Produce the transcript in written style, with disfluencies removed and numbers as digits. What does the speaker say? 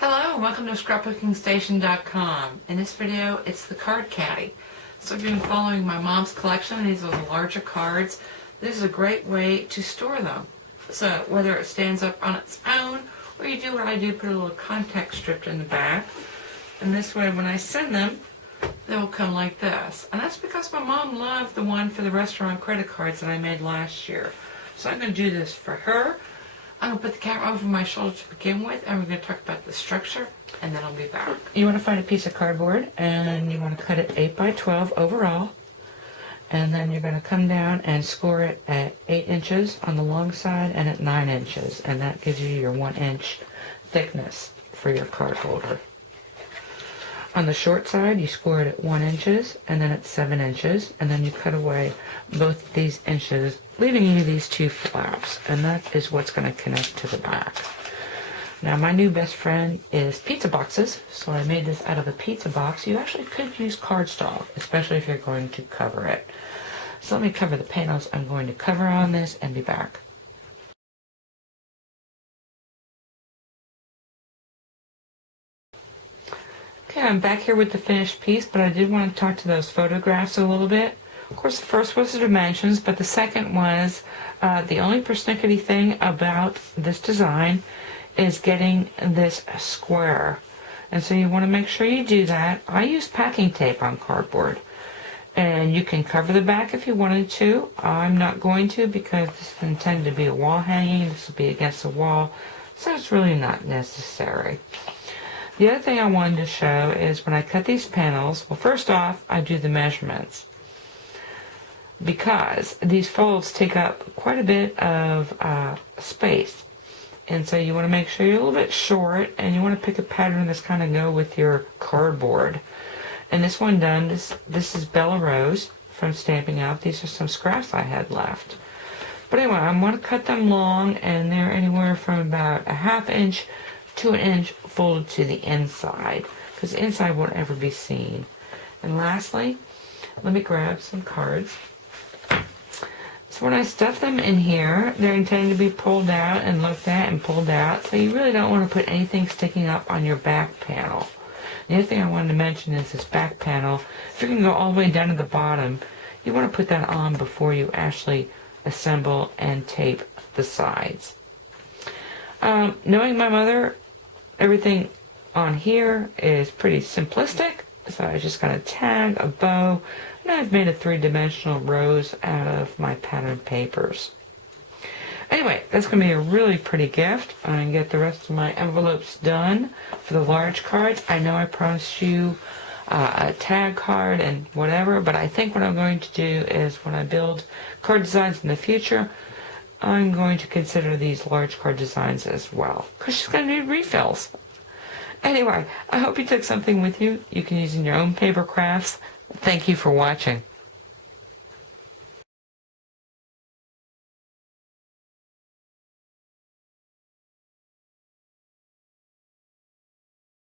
Hello and welcome to scrapbookingstation.com. In this video, it's the card caddy. So if you've been following my mom's collection, these are the larger cards. This is a great way to store them. So whether it stands up on its own, or you do what I do, put a little contact strip in the back. And this way, when I send them, they will come like this. And that's because my mom loved the one for the restaurant credit cards that I made last year. So I'm going to do this for her. I'm going to put the camera over my shoulder to begin with, and we're going to talk about the structure, and then I'll be back. You want to find a piece of cardboard, and you want to cut it 8 by 12 overall, and then you're going to come down and score it at 8 inches on the long side and at 9 inches, and that gives you your 1 inch thickness for your card holder. On the short side, you score it at 1 inches, and then at 7 inches, and then you cut away both of these inches, leaving you these two flaps, and that is what's going to connect to the back. Now, my new best friend is pizza boxes, so I made this out of a pizza box. You actually could use cardstock, especially if you're going to cover it. So let me cover the panels I'm going to cover on this and be back. Okay, I'm back here with the finished piece, but I did want to talk to those photographs a little bit. Of course, the first was the dimensions, but the second was the only persnickety thing about this design is getting this square. And so you want to make sure you do that. I use packing tape on cardboard. And you can cover the back if you wanted to. I'm not going to because this is intended to be a wall hanging. This will be against the wall, so it's really not necessary. The other thing I wanted to show is when I cut these panels, well, first off, I do the measurements because these folds take up quite a bit of space. And so you want to make sure you're a little bit short, and you want to pick a pattern that's kind of go with your cardboard. And this one done, this is Bella Rose from Stampin' Up. These are some scraps I had left. But anyway, I'm going to cut them long, and they're anywhere from about a 1/2 inch to 1 inch folded to the inside, because the inside won't ever be seen. And lastly, let me grab some cards. So when I stuff them in here, they're intended to be pulled out and looked at and pulled out, so you really don't want to put anything sticking up on your back panel. The other thing I wanted to mention is this back panel. If you're going to go all the way down to the bottom, you want to put that on before you actually assemble and tape the sides. Knowing my mother, everything on here is pretty simplistic, so I just got a tag, a bow, and I've made a 3-dimensional rose out of my pattern papers. Anyway, that's going to be a really pretty gift. I'm going to get the rest of my envelopes done for the large cards. I know I promised you a tag card and whatever, but I think what I'm going to do is when I build card designs in the future, I'm going to consider these large card designs as well, because she's going to need refills. Anyway, I hope you took something with you you can use in your own paper crafts. Thank you for watching.